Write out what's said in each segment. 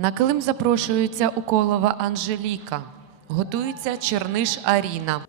На килим запрошується Уколова Анжеліка. Готується Черниш Аріна.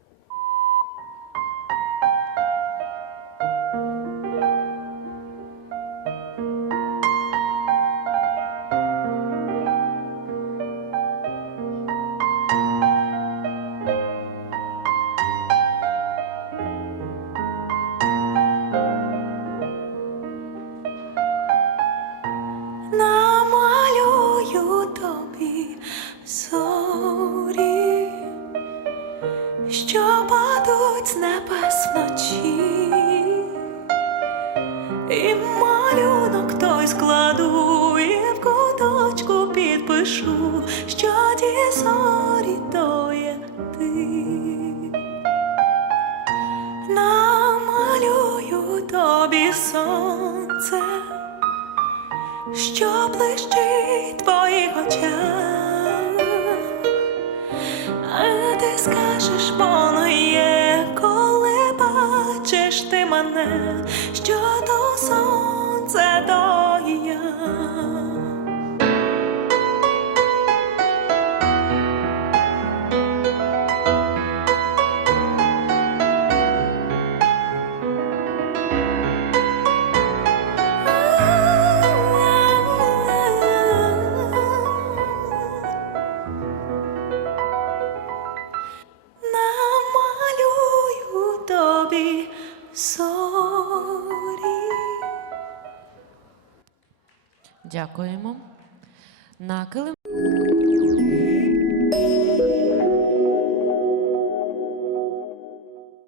Що падуть з небес вночі, і малюнок той складу, і в куточку підпишу, що ті зорі то є ти. Намалюю тобі сонце що блищить в скажеш, воно є, коли бачиш ти мене, що то сонце, тобі зорі. Дякуємо. На килим